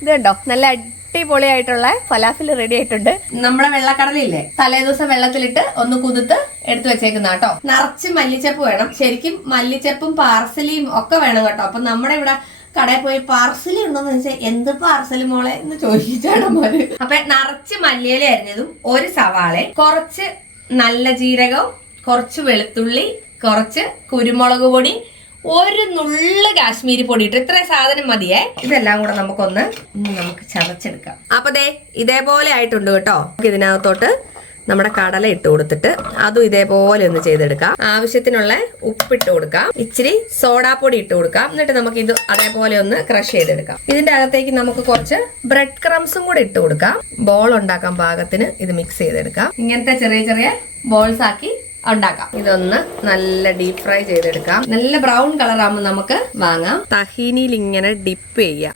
ഇത് കണ്ടോ, നല്ല അടിപൊളിയായിട്ടുള്ള ഫലാഫിൽ റെഡി ആയിട്ടുണ്ട്. നമ്മുടെ വെള്ളക്കടലയില്ലേ, തലേദിവസം വെള്ളത്തിലിട്ട് ഒന്ന് കുതിർത്ത് എടുത്തു വെച്ചേക്കുന്ന കേട്ടോ. നിറച്ച് മല്ലിച്ചപ്പ് വേണം. ശരിക്കും മല്ലിച്ചപ്പും പാർസലിയും ഒക്കെ വേണം കേട്ടോ. അപ്പൊ നമ്മുടെ ഇവിടെ കടയിൽ പോയി പാർസലി ഉണ്ടോന്ന് വെച്ചാൽ എന്ത് പാർസൽ മോളെ എന്ന് ചോദിച്ചാണ് മോര്. അപ്പൊ നിറച്ച് മല്ലിയില അരിഞ്ഞതും, ഒരു സവാള, കുറച്ച് നല്ല ജീരകവും, കുറച്ച് വെളുത്തുള്ളി, കുറച്ച് കുരുമുളക് പൊടി, ഒരു നുള്ള് കാശ്മീരി പൊടി ഇട്ട് ഇത്ര സാധനം മതിയേ. ഇതെല്ലാം കൂടെ നമുക്ക് ചതച്ചെടുക്കാം. അപ്പൊ ദേ ഇതേപോലെ ആയിട്ടുണ്ട് കേട്ടോ. ഇതിനകത്തോട്ട് നമ്മുടെ കടല ഇട്ട് കൊടുത്തിട്ട് അതും ഇതേപോലെ ഒന്ന് ചെയ്തെടുക്കാം. ആവശ്യത്തിനുള്ള ഉപ്പിട്ട് കൊടുക്കാം, ഇച്ചിരി സോഡാപ്പൊടി ഇട്ട് കൊടുക്കാം. എന്നിട്ട് നമുക്ക് ഇത് അതേപോലെ ഒന്ന് ക്രഷ് ചെയ്തെടുക്കാം. ഇതിന്റെ അകത്തേക്ക് നമുക്ക് കുറച്ച് ബ്രെഡ് ക്രംസും കൂടെ ഇട്ട് കൊടുക്കാം. ബോൾ ഉണ്ടാക്കാൻ പാകത്തിന് ഇത് മിക്സ് ചെയ്തെടുക്കാം. ഇങ്ങനത്തെ ചെറിയ ചെറിയ ബോൾസ് ആക്കി ഉണ്ടാക്കാം. ഇതൊന്ന് നല്ല ഡീപ് ഫ്രൈ ചെയ്തെടുക്കാം. നല്ല ബ്രൗൺ കളർ ആകുമ്പോൾ നമുക്ക് വാങ്ങാം. തഹീനിയിൽ ഇങ്ങനെ ഡിപ്പ് ചെയ്യാം.